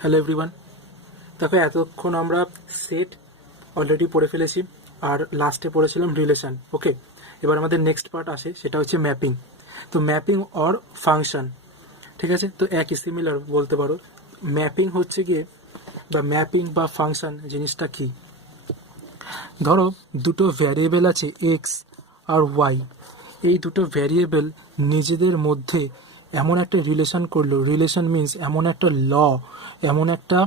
Hello everyone. দেখো এতক্ষণ আমরা সেট অলরেডি পড়ে ফেলেছি আর লাস্টে পড়েছিলাম রিলেশন। ওকে, এবার আমাদের নেক্সট পার্ট আসে, সেটা হচ্ছে ম্যাপিং। তো ম্যাপিং অর ফাংশন, ঠিক আছে, তো একই সিমিলার বলতে পারো। ম্যাপিং হচ্ছে গিয়ে বা ম্যাপিং বা ফাংশন জিনিসটা কি, ধরো দুটো ভ্যারিয়েবল আছে এক্স আর ওয়াই। এই দুটো ভ্যারিয়েবল নিজেদের মধ্যে এমন একটা রিলেশন করলো, রিলেশন মিন্স এমন একটা ল, এমন একটা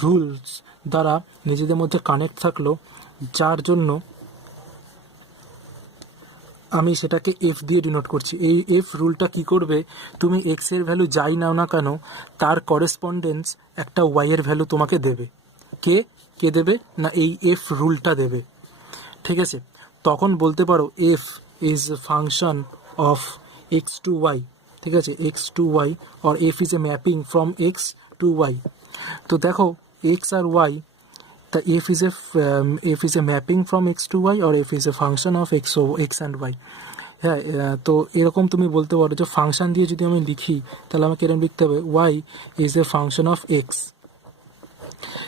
রুলস দ্বারা নিজেদের মধ্যে কানেক্ট থাকলো, যার জন্য আমি সেটাকে এফ দিয়ে ডিনোট করছি। এই এফ রুলটা কি করবে, তুমি এক্স এর ভ্যালু যাই নাও না কেন তার করেসপন্ডেন্স একটা ওয়াই এর ভ্যালু তোমাকে দেবে। কে কে দেবে না, এই এফ রুলটা দেবে। ঠিক আছে, তখন বলতে পারো F is function of X to Y. ঠিক আছে, X to Y or F is a mapping from X to Y. তো দেখো এক্স আর ওয়াই, তা F is a mapping from X to Y or F is a function of X and Y. হ্যাঁ, তো এরকম তুমি বলতে পারো যে ফাংশন দিয়ে যদি আমি লিখি তাহলে আমাকে এরকম লিখতে হবে Y is a function of X,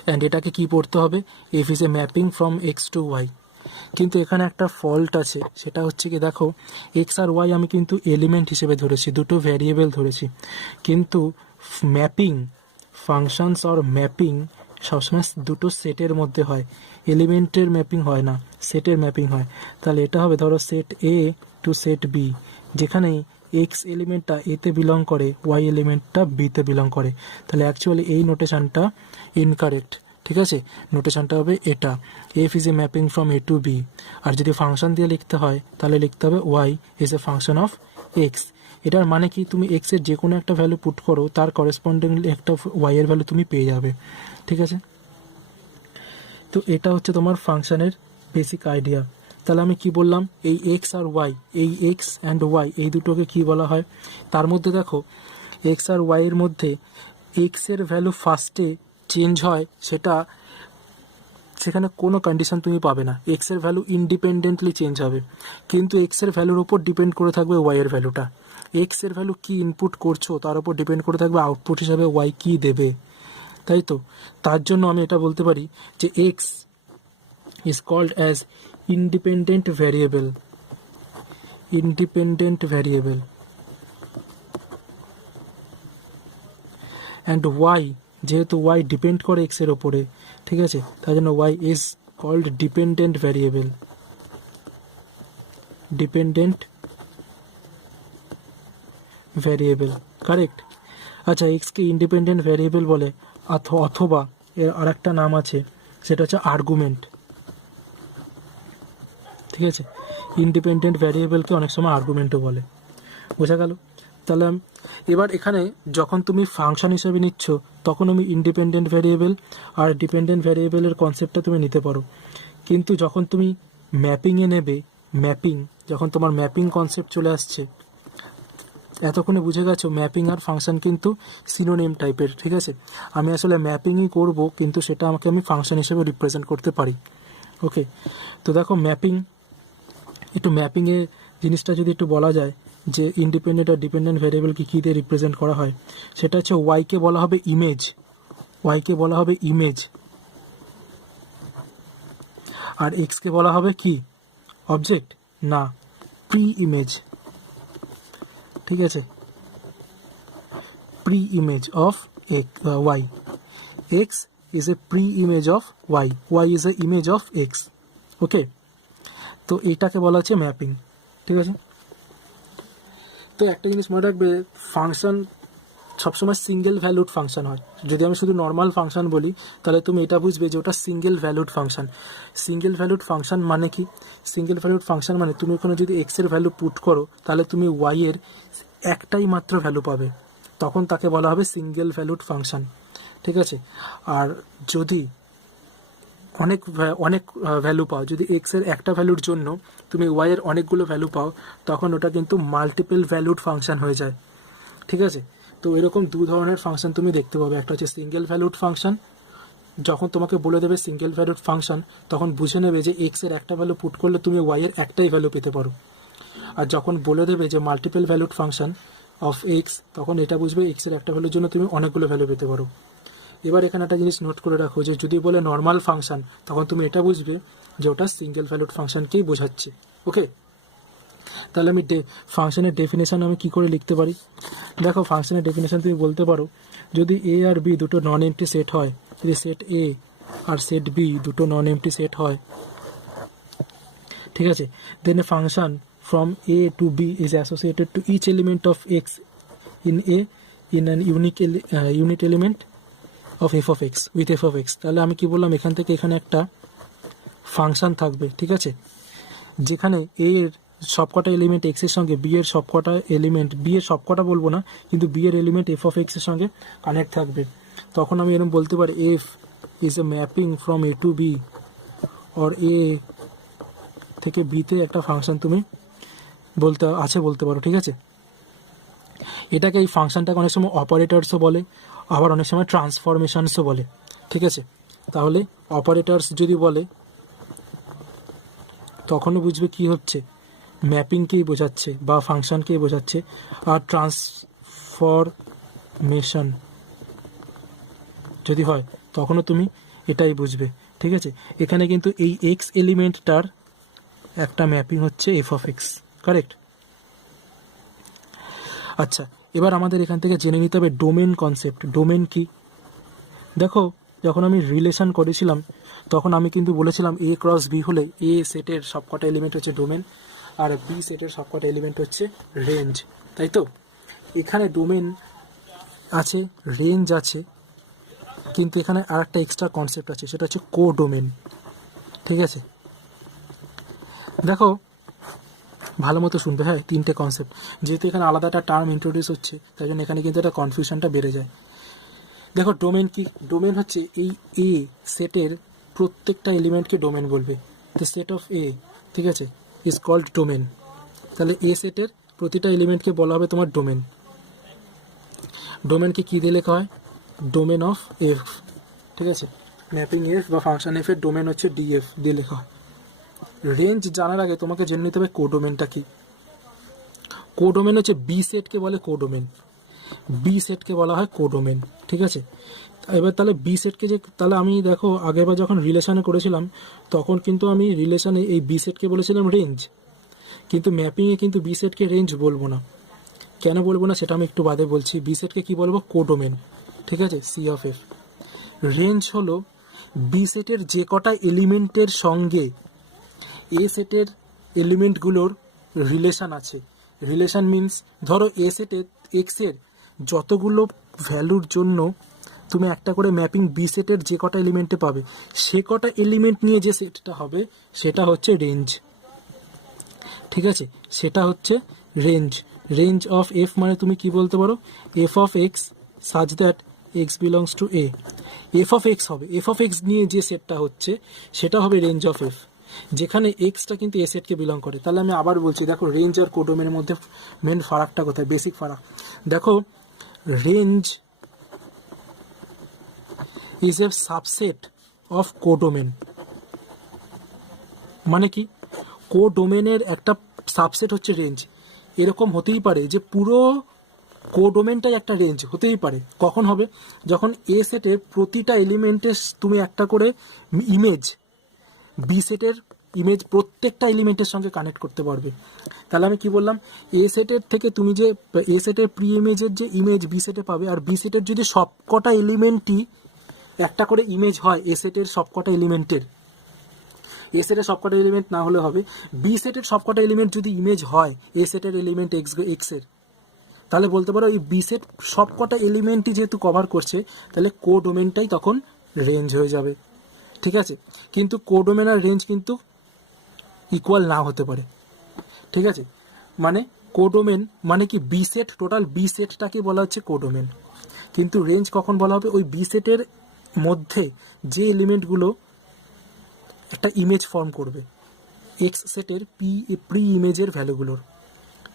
and এটাকে কি পড়তে হবে, F is a mapping from X to Y. কিন্তু এখানে একটা ফল্ট আছে, সেটা হচ্ছে কি, দেখো এক্স আর ওয়াই আমি কিন্তু এলিমেন্ট হিসেবে ধরেছি, দুটো ভ্যারিয়েবল ধরেছি, কিন্তু ম্যাপিং, ফাংশনস অর ম্যাপিং সবসময় দুটো সেটের মধ্যে হয়, এলিমেন্টের ম্যাপিং হয় না, সেটের ম্যাপিং হয়। তাহলে এটা হবে ধরো set A to set B, যেখানে এক্স এলিমেন্টটা এতে বিলং করে, ওয়াই এলিমেন্টটা বিতে বিলং করে। তাহলে অ্যাকচুয়ালি এই নোটেশনটা ইনকারেক্ট। ঠিক আছে, নোটেশনটা হবে এটা, F is a mapping from A to B. আর যদি ফাংশন দিয়ে লিখতে হয় তাহলে লিখতে হবে Y is a function of X. এটার মানে কি, তুমি এক্স এর যে কোনো একটা ভ্যালু পুট করো, তার করেসপন্ডিংলি একটা ওয়াই এর ভ্যালু তুমি পেয়ে যাবে। ঠিক আছে, তো এটা হচ্ছে তোমার ফাংশনের বেসিক আইডিয়া। তাহলে আমি কি বললাম, এই এক্স আর ওয়াই, এই এক্স অ্যান্ড ওয়াই এই দুটোকে কি বলা হয়, তার মধ্যে দেখো এক্স আর ওয়াই এর মধ্যে এক্স এর ভ্যালু ফার্স্টে চেঞ্জ হয়, সেখানে কোনো কন্ডিশন তুমি পাবে না, এক্স এর ভ্যালু ইন্ডিপেন্ডেন্টলি চেঞ্জ হবে। কিন্তু এক্স এর ভ্যালুর উপর ডিপেন্ড করে থাকবে ওয়াই এর ভ্যালুটা। এক্স এর ভ্যালু কি ইনপুট করছো তার উপর ডিপেন্ড করে থাকবে আউটপুট হিসাবে ওয়াই কি দেবে, তাই তো। তার জন্য আমি এটা বলতে পারি যে X is called as independent variable, independent variable, and Y, যেহেতু ওয়াই ডিপেন্ড করে এক্স এর ওপরে, ঠিক আছে, তার জন্য Y is called dependent variable, dependent variable, correct. আচ্ছা, এক্সকে ইন্ডিপেন্ডেন্ট ভ্যারিয়েবল বলে, অথবা এর আর একটা নাম আছে, সেটা হচ্ছে আর্গুমেন্ট। ঠিক আছে, ইন্ডিপেন্ডেন্ট ভ্যারিয়েবলকে অনেক সময় আর্গুমেন্টও বলে। বোঝা গেল? তাহলে এবার এখানে যখন তুমি ফাংশন হিসেবে নিচ্ছ তখন তুমি ইন্ডিপেন্ডেন্ট ভ্যারিয়েবল আর ডিপেন্ডেন্ট ভ্যারিয়েবলের কনসেপ্টটা তুমি নিতে পারো। কিন্তু যখন তুমি ম্যাপিংয়ে নেবে, ম্যাপিং, যখন তোমার ম্যাপিং কনসেপ্ট চলে আসছে, এতক্ষণে বুঝে গেছো ম্যাপিং আর ফাংশন কিন্তু সিনোনিম টাইপের। ঠিক আছে, আমি আসলে ম্যাপিংই করব, কিন্তু সেটা আমি ফাংশন হিসেবে রিপ্রেজেন্ট করতে পারি। ওকে, তো দেখো ম্যাপিং, একটু ম্যাপিংয়ে জিনিসটা যদি একটু বলা যায় যে ইন্ডিপেন্ডেন্ট আর ডিপেন্ডেন্ট ভ্যারিয়েবলকে কী দিয়ে রিপ্রেজেন্ট করা হয়, সেটা হচ্ছে ওয়াইকে বলা হবে ইমেজ, ওয়াইকে বলা হবে ইমেজ, আর এক্সকে বলা হবে কি, অবজেক্ট না, প্রি ইমেজ। ঠিক আছে, pre image of Y, X is a pre image of Y, Y is a image of X. Okay, তো এইটাকে বলা হচ্ছে ম্যাপিং। ঠিক আছে, তো একটা জিনিস মনে রাখবে, ফাংশন সবসময় সিঙ্গেল ভ্যালুড ফাংশন হয়। যদি আমি শুধু নর্মাল ফাংশন বলি তাহলে তুমি এটা বুঝবে যে ওটা single valued function. Single valued function মানে কি, সিঙ্গেল ভ্যালুড ফাংশন মানে তুমি ওখানে যদি এক্স এর ভ্যালু পুট করো তাহলে তুমি ওয়াই এর একটাই মাত্র ভ্যালু পাবে, তখন তাকে বলা হবে সিঙ্গেল ভ্যালুড ফাংশন। ঠিক আছে, আর যদি অনেক অনেক ভ্যালু পাও, যদি এক্স এর একটা ভ্যালুর জন্য তুমি ওয়াই এর অনেকগুলো ভ্যালু পাও, তখন ওটা কিন্তু মাল্টিপল ভ্যালুড ফাংশন হয়ে যায়। ঠিক আছে, তো এরকম দু ধরনের ফাংশন তুমি দেখতে পাবে, একটা হচ্ছে সিঙ্গেল ভ্যালুড ফাংশন, যখন তোমাকে বলে দেবে সিঙ্গেল ভ্যালুড ফাংশন তখন বুঝে নেবে যে এক্স এর একটা ভ্যালু পুট করলে তুমি ওয়াই এর একটাই ভ্যালু পেতে পারো। আর যখন বলে দেবে যে multiple valued function of x, তখন এটা বুঝবে এক্স এর একটা ভ্যালুর জন্য তুমি অনেকগুলো ভ্যালু পেতে পারো। এবার এখানে একটা জিনিস নোট করে রাখো যে যদি বলে নর্মাল ফাংশন, তখন তুমি এটা বুঝবে যে ওটা সিঙ্গেল ভ্যালুড ফাংশনকেই বোঝাচ্ছে। ওকে, তাহলে আমি ফাংশনের ডেফিনেশন আমি কি করে লিখতে পারি? দেখো, ফাংশনের ডেফিনেশন তুমি বলতে পারো, যদি এ আর বি দুটো নন এমটি সেট হয়, যদি সেট এ আর সেট বি দুটো নন এমটি সেট হয়, ঠিক আছে, then A function from A to B is associated to each element of X in A in an unit element of F of X with F of X. তাহলে আমি কি বললাম, এখান থেকে এখানে একটা ফাংশন থাকবে, ঠিক আছে, যেখানে এ এর সবকটা এলিমেন্ট এক্স এর সঙ্গে বি এর সবকটা এলিমেন্ট, বি এর সবকটা বলবো না, কিন্তু বি এর এলিমেন্ট এফ অফ এক্স এর সঙ্গে কানেক্ট থাকবে। তখন আমি এরকম বলতে পারি, F is a mapping from A to B, or A থেকে বিতে একটা ফাংশন তুমি বলতে পারো, ঠিক আছে। এটাকে, এই ফাংশনটাকে অনেক সময় অপারেটরসও বলে, আবার অনেক সময় ট্রান্সফরমেশনসও বলে, ঠিক আছে। তাহলে অপারেটরস যদি বলে তখনও বুঝবে কি হচ্ছে, ম্যাপিংকেই বোঝাচ্ছে বা ফাংশনকেই বোঝাচ্ছে। আর ট্রান্সফরমেশন যদি হয় তখনও তুমি এটাই বুঝবে, ঠিক আছে। এখানে কিন্তু এই এক্স এলিমেন্টটার একটা ম্যাপিং হচ্ছে এফ অফ এক্স, কারেক্ট। আচ্ছা, এবার আমাদের এখান থেকে জেনে নিতে হবে ডোমেন কনসেপ্ট। ডোমেন কি? দেখো, যখন আমি রিলেশন করেছিলাম তখন আমি কিন্তু বলেছিলাম এ ক্রস বি হলে এ সেটের সবকটা এলিমেন্ট হচ্ছে ডোমেন, আর বি সেটের সবকটা এলিমেন্ট হচ্ছে রেঞ্জ, তাই তো। এখানে ডোমেন আছে, রেঞ্জ আছে, কিন্তু এখানে আর একটা এক্সট্রা কনসেপ্ট আছে, সেটা হচ্ছে কো ডোমেন, ঠিক আছে। দেখো, ভালো মতো শুনবে, হ্যাঁ, তিনটে কনসেপ্ট, যেহেতু এখানে আলাদা একটা টার্ম ইন্ট্রোডিউস হচ্ছে, তাই জন্য এখানে কিন্তু একটা কনফিউশনটা বেড়ে যায়। দেখো, ডোমেন কি? ডোমেন হচ্ছে এই এ সেটের প্রত্যেকটা এলিমেন্টকে ডোমেন বলবে। দ্য সেট অফ এ, ঠিক আছে, ইজ কল্ড ডোমেন। তাহলে এ সেটের প্রতিটা এলিমেন্টকে বলা হবে তোমার ডোমেন। ডোমেনকে কী দিয়ে লেখা হয়? ডোমেন অফ এফ, ঠিক আছে। ম্যাপিং এফ বা ফাংশন এফ এর ডোমেন হচ্ছে ডিএফ দিয়ে লেখা হয়। রেঞ্জ জানার আগে তোমাকে জেনে নিতে হবে কোডোমেনটা কি। কোডোমেন হচ্ছে বি সেটকে বলে কোডোমেন, বি সেটকে বলা হয় কোডোমেন, ঠিক আছে। এবার তাহলে বি সেটকে তাহলে আমি দেখো আগেরবার যখন রিলেশনে করেছিলাম তখন কিন্তু আমি রিলেশনে এই বি সেটকে বলেছিলাম রেঞ্জ, কিন্তু ম্যাপিংয়ে কিন্তু বি সেটকে রেঞ্জ বলবো না। কেন বলবো না সেটা আমি একটু বাদে বলছি। বি সেটকে কী বলবো? কোডোমেন, ঠিক আছে, সি অফ এফ। রেঞ্জ হলো বি সেটের যে কটা এলিমেন্টের সঙ্গে এ সেটের এলিমেন্টগুলোর রিলেশান আছে। রিলেশান মিন্স, ধরো এ সেটে এক্সের যতগুলো ভ্যালুর জন্য তুমি একটা করে ম্যাপিং বি সেটের যে কটা এলিমেন্টে পাবে, সে কটা এলিমেন্ট নিয়ে যে সেটটা হবে সেটা হচ্ছে রেঞ্জ, ঠিক আছে, সেটা হচ্ছে রেঞ্জ। রেঞ্জ অফ এফ মানে তুমি কি বলতে পারো? F of x such that x belongs to A. F of x হবে, এফ অফ এক্স নিয়ে যে সেটটা হচ্ছে সেটা হবে রেঞ্জ অফ এফ, যেখানে এক্সটা কিন্তু এ সেটকে বিলং করে। তাহলে আমি আবার বলছি, দেখো রেঞ্জ আর কোডোমেনের মধ্যে মেন ফারাকটা কোথায়, বেসিক ফারাক। দেখো, range is a subset of codomain. মানে কি? কোডোমেনের একটা সাবসেট হচ্ছে রেঞ্জ। এরকম হতেই পারে যে পুরো কোডোমেনটাই একটা রেঞ্জ হতেই পারে। কখন হবে? যখন এ সেটের প্রতিটা এলিমেন্টে তুমি একটা করে ইমেজ বি সেটের ইমেজ প্রত্যেকটা এলিমেন্টের সঙ্গে কানেক্ট করতে পারবে। তাহলে আমি কি বললাম? এ সেটের থেকে তুমি যে এ সেটের প্রি ইমেজের যে ইমেজ বি সেটে পাবে, আর বি সেটের যদি সবকটা এলিমেন্টই একটা করে ইমেজ হয় এ সেটের সবকটা এলিমেন্টের, এ সেটের সবকটা এলিমেন্ট না হলে হবে বি সেটের সবকটা এলিমেন্ট যদি ইমেজ হয় এ সেটের এলিমেন্ট এক্সের, তাহলে বলতে পারো এই বি সেট সবকটা এলিমেন্টই যেহেতু কভার করছে, তাহলে কোডোমেনটাই তখন রেঞ্জ হয়ে যাবে, ঠিক আছে। কিন্তু কোডোমেন আর রেঞ্জ কিন্তু ইকুয়াল না হতে পারে, ঠিক আছে। মানে কোডোমেন মানে কি, বি সেট, টোটাল বি সেটটাকে বলা হচ্ছে কোডোমেন, কিন্তু রেঞ্জ কখন বলা হবে? ওই বি সেটের মধ্যে যে এলিমেন্টগুলো একটা ইমেজ ফর্ম করবে এক্স সেটের প্রি ইমেজের ভ্যালুগুলোর,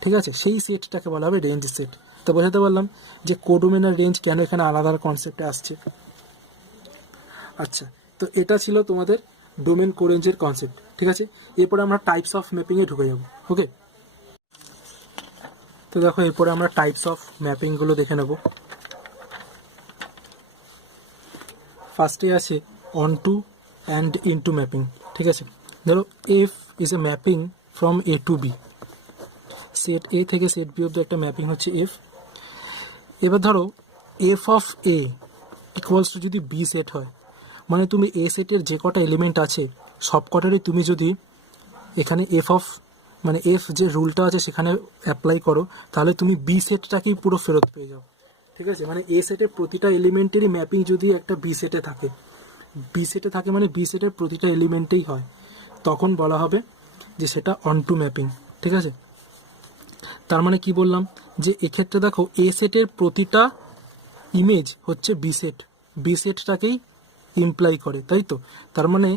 ঠিক আছে, সেই সেটটাকে বলা হবে রেঞ্জ সেট। তো বোঝাতে পারলাম যে কোডোমেন আর রেঞ্জ কেন এখানে আলাদা কনসেপ্টে আসছে। আচ্ছা, তো এটা ছিল তোমাদের ডোমেন কোরেঞ্জের কনসেপ্ট, ঠিক আছে। এরপরে আমরা টাইপস অফ ম্যাপিংয়ে ঢুকে যাব। ওকে, তো দেখো এরপরে আমরা টাইপস অফ ম্যাপিংগুলো দেখে নেব। ফার্স্টে আছে onto and into mapping, ঠিক আছে। ধরো F is a mapping from A to B, set A থেকে সেট বি অব্দি একটা ম্যাপিং হচ্ছে এফ। এবার ধরো F of A equals two যদি বি সেট হয়, মানে তুমি এ সেটের যে কটা এলিমেন্ট আছে সব কটারই তুমি যদি এখানে এফ অফ মানে এফ যে রুলটা আছে সেখানে অ্যাপ্লাই করো, তাহলে তুমি বি সেটটাকেই পুরো ফেরত পেয়ে যাও, ঠিক আছে। মানে এ সেটের প্রতিটা এলিমেন্টেরই ম্যাপিং যদি একটা বি সেটে থাকে, মানে বি সেটের প্রতিটা এলিমেন্টেই হয়, তখন বলা হবে যে সেটা অন টু ম্যাপিং, ঠিক আছে। তার মানে কি বললাম, যে এক্ষেত্রে দেখো এ সেটের প্রতিটা ইমেজ হচ্ছে বি সেটটাকেই ইমপ্লাই করে, তাই তো। তার মানে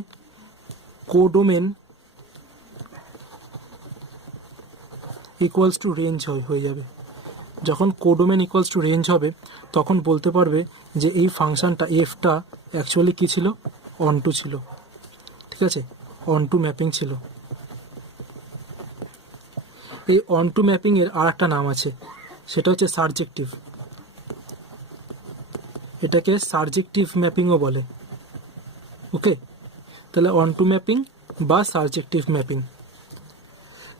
কোডোমেন ইকুয়ালস টু রেঞ্জ হয়ে যাবে। যখন কোডোমেন ইকুয়ালস টু রেঞ্জ হবে তখন বলতে পারবে যে এই ফাংশনটা এফটা অ্যাকচুয়ালি কী ছিল, অন টু ছিল, ঠিক আছে, অন টু ম্যাপিং ছিল। এই অন টু ম্যাপিংয়ের আর একটা নাম আছে, সেটা হচ্ছে সারজেক্টিভ। এটাকে সারজেক্টিভ ম্যাপিংও বলে, ওকে। তাহলে অন টু ম্যাপিং বা সারজেক্টিভ ম্যাপিং।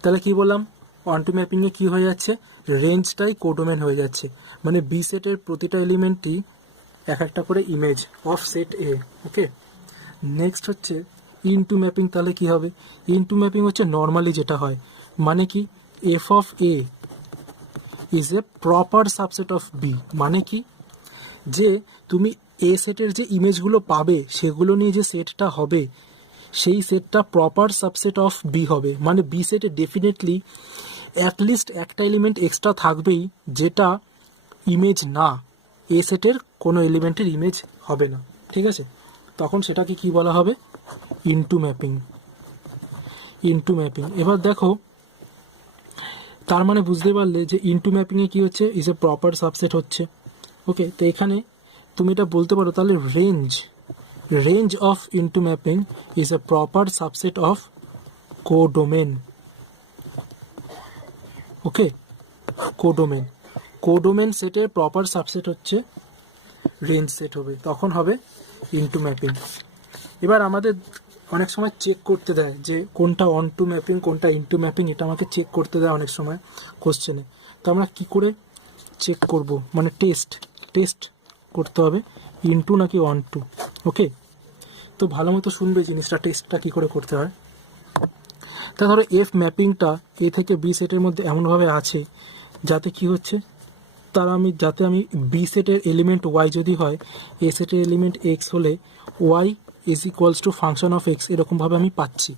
তাহলে কি বললাম, অন টু ম্যাপিংয়ে কী হয়ে যাচ্ছে, রেঞ্জটাই কোডোমেন হয়ে যাচ্ছে, মানে বি সেটের প্রতিটা এলিমেন্টই এক একটা করে image of set A, okay. Next হচ্ছে ইনটু ম্যাপিং। তাহলে কি হবে, ইনটু ম্যাপিং হচ্ছে নর্মালি যেটা হয়, মানে কি F of A is a proper subset of B, মানে কি যে তুমি এ সেটের যে ইমেজগুলো পাবে সেগুলো নিয়ে যে সেটটা হবে সেই সেটটা প্রপার সাবসেট অফ বি হবে, মানে বি সেটে ডেফিনেটলি অ্যাটলিস্ট একটা এলিমেন্ট এক্সট্রা থাকবেই যেটা ইমেজ না, এ সেটের কোনো এলিমেন্টের ইমেজ হবে না, ঠিক আছে। তখন সেটাকে কি বলা হবে, ইনটু ম্যাপিং। এবার দেখো, তার মানে বুঝতে পারলে যে ইনটু ম্যাপিংয়ে কী হচ্ছে, ইজ এ প্রপার সাবসেট হচ্ছে, ওকে। তো এখানে তুমি এটা বলতে পারো, তাহলে range of into mapping is a proper subset of codomain, okay. Codomain সেটের প্রপার সাবসেট হচ্ছে রেঞ্জ সেট হবে, তখন হবে ইনটু ম্যাপিং। এবার আমাদের অনেক সময় চেক করতে দেয় যে কোনটা অন টু ম্যাপিং কোনটা ইনটু ম্যাপিং, এটা আমাকে চেক করতে দেয় অনেক সময় কোশ্চেনে। তো আমরা কী করে চেক করব, মানে টেস্ট করতে হবে ইনটু নাকি অন টু, ওকে। তো ভালো মতো শুনবে জিনিসটা, টেস্টটা কী করে করতে হয়। তা ধরো এফ ম্যাপিংটা এ থেকে বি সেটের মধ্যে এমনভাবে আছে যাতে কি হচ্ছে, যাতে আমি বি সেটের এলিমেন্ট ওয়াই যদি হয়, এ সেটের এলিমেন্ট এক্স হলে Y is equals to function of X, এরকমভাবে আমি পাচ্ছি,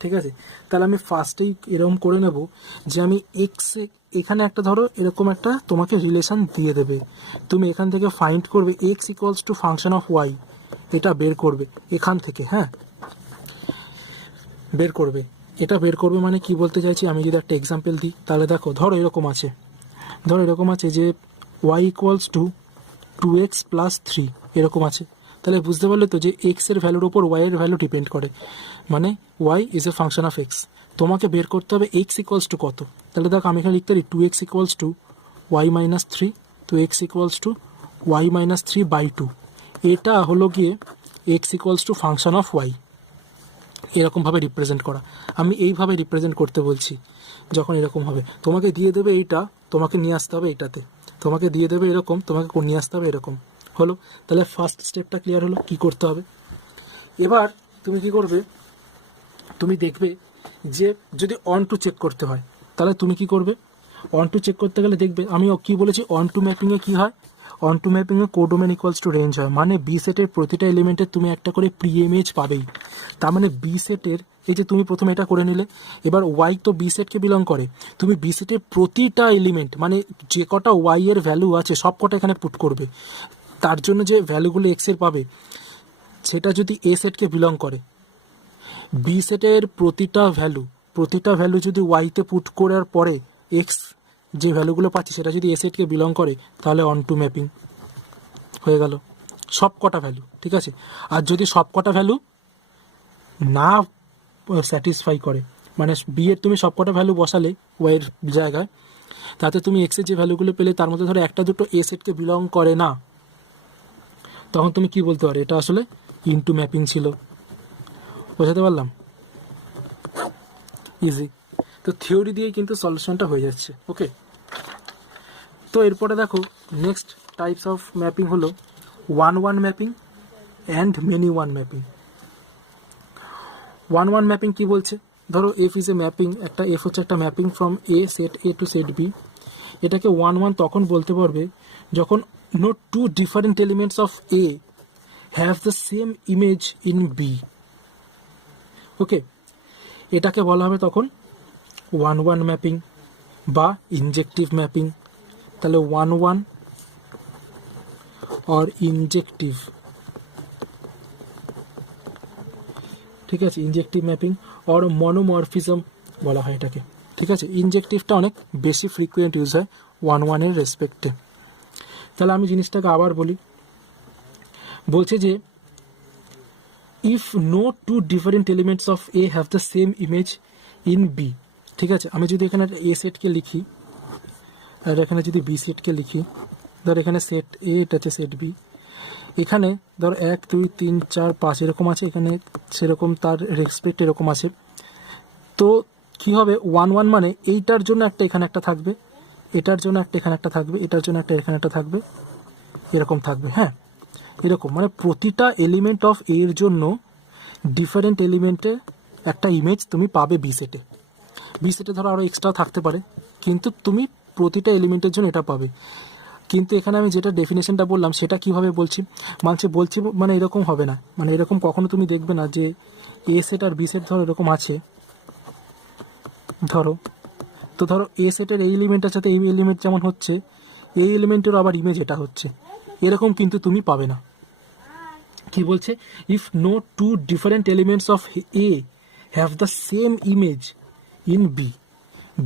ঠিক আছে। তাহলে আমি ফার্স্টেই এরকম করে নেব যে আমি এক্সে এখানে একটা ধরো এরকম একটা তোমাকে রিলেশন দিয়ে দেবে, তুমি এখান থেকে ফাইন্ড করবে X equals to function of Y, এটা বের করবে এখান থেকে, হ্যাঁ এটা বের করবে মানে কি বলতে চাইছি, আমি যদি একটা এক্সাম্পল দিই তাহলে দেখো, ধরো এরকম আছে যে Y equals two 2x plus 3 এরকম আছে। তাহলে বুঝতে পারলে তো যে এক্স এর ভ্যালুর ওপর ওয়াই এর ভ্যালু ডিপেন্ড করে, মানে Y is a function of X. তোমাকে বের করতে হবে এক্স ইকুয়ালস টু কত। তাহলে দেখো আমি এখানে লিখতে পারি 2x equals to Y minus 3, তো X equals to Y minus 3/2। এটা হলো গিয়ে X equals to function of Y, এরকমভাবে রিপ্রেজেন্ট করা। আমি এইভাবে রিপ্রেজেন্ট করতে বলছি, যখন এরকম হবে তোমাকে দিয়ে দেবে এইটা, তোমাকে নিয়ে আসতে হবে এইটাতে, তোমাকে দিয়ে দেবে এরকম, তোমাকে নিয়ে আসতে হবে এরকম, হলো। তাহলে ফার্স্ট স্টেপটা ক্লিয়ার হলো কী করতে হবে। এবার তুমি কি করবে, তুমি দেখবে যে যদি অন টু চেক করতে হয় তাহলে তুমি কি করবে, অন টু চেক করতে গেলে দেখবে আমি কি বলেছি, অন টু ম্যাপিংয়ে কী হয়, অন টু ম্যাপিংয়ে কোডোমেন ইকুয়ালস টু রেঞ্জ হয়, মানে বি সেটের প্রতিটা এলিমেন্টের তুমি একটা করে প্রি ইমেজ পাবেই। তার মানে বি সেটের এই যে তুমি প্রথমে এটা করে নিলে, এবার ওয়াই তো বি সেটকে বিলং করে, তুমি বি সেটের প্রতিটা এলিমেন্ট মানে যে কটা ওয়াই এর ভ্যালু আছে সব কটা এখানে পুট করবে, তার জন্য যে ভ্যালুগুলো এক্সের পাবে সেটা যদি এ সেটকে বিলং করে, বি সেটের প্রতিটা ভ্যালু যদি ওয়াইতে পুট করার পরে এক্স যে ভ্যালুগুলো পাচ্ছি সেটা যদি এ সেটকে বিলং করে, তাহলে অন টু ম্যাপিং হয়ে গেল সব কটা ভ্যালু, ঠিক আছে। আর যদি সব কটা ভ্যালু না স্যাটিসফাই করে, মানে বি এর তুমি সব কটা ভ্যালু বসালে ওয়াইয়ের জায়গায়, তাতে তুমি এক্সের যে ভ্যালুগুলো পেলে তার মধ্যে ধরো একটা দুটো এ সেটকে বিলং করে না, তখন তুমি কি বলতে পারো, এটা আসলে ইনটু ম্যাপিং ছিল। বোঝাতে পারলাম? ইজি। তো থিওরি দিয়েই কিন্তু সলিউশনটা হয়ে যাচ্ছে। ওকে, তো এরপরে দেখো নেক্সট টাইপস অফ ম্যাপিং হলো one one mapping and many one mapping. One one mapping কি বলছে, ধরো এফ ইজ এ ম্যাপিং, একটা এফ হচ্ছে একটা mapping from a set A to set B. এটাকে ওয়ান ওয়ান তখন বলতে পারবে যখন no two different elements of A have the same image in B. Okay, এটাকে বলা হবে তখন ওয়ান ওয়ান ম্যাপিং বা ইনজেক্টিভ ম্যাপিং। তাহলে ওয়ান ওয়ান অর ইনজেক্টিভ, ঠিক আছে, ইনজেক্টিভ ম্যাপিং অর মনোমরফিজম বলা হয় এটাকে। ঠিক আছে, ইনজেক্টিভটা অনেক বেশি ফ্রিকুয়েন্ট ইউজ হয় ওয়ান ওয়ানের রেসপেক্টে। তাহলে আমি জিনিসটাকে আবার বলি, বলছে যে if no two different elements of A have the same image in B. ঠিক আছে, আমি যদি এখানে এ সেটকে লিখি আর এখানে যদি বি সেটকে লিখি, ধর এখানে সেট এ, এটা হচ্ছে সেট বি, এখানে ধর 1 2 3 4 5 এরকম আছে, এখানে সেরকম তার রেসপেক্ট এরকম আছে। তো কি হবে, ওয়ান ওয়ান মানে এইটার জন্য একটা এখানে একটা থাকবে, এটার জন্য একটা এখানে একটা থাকবে, এটার জন্য একটা এখানে একটা থাকবে, এরকম থাকবে। হ্যাঁ, এরকম মানে প্রতিটা এলিমেন্ট অফ এর জন্য ডিফারেন্ট এলিমেন্টে একটা ইমেজ তুমি পাবে বি সেটে। বি সেটে ধরো আরও এক্সট্রা থাকতে পারে, কিন্তু তুমি প্রতিটা এলিমেন্টের জন্য এটা পাবে। কিন্তু এখানে আমি যেটা ডেফিনেশনটা বললাম সেটা কিভাবে বলছি, বলছি মানে এরকম হবে না, মানে এরকম কখনো তুমি দেখবে না যে এ সেট আর বি সেট ধরো এরকম আছে, ধরো তো ধরো এ সেটের এই এলিমেন্টের সাথে এই এলিমেন্ট যেমন হচ্ছে, এই এলিমেন্টেরও আবার ইমেজ এটা হচ্ছে, এরকম কিন্তু তুমি পাবে না। কি বলছে, if no two different elements of A have the same image in B.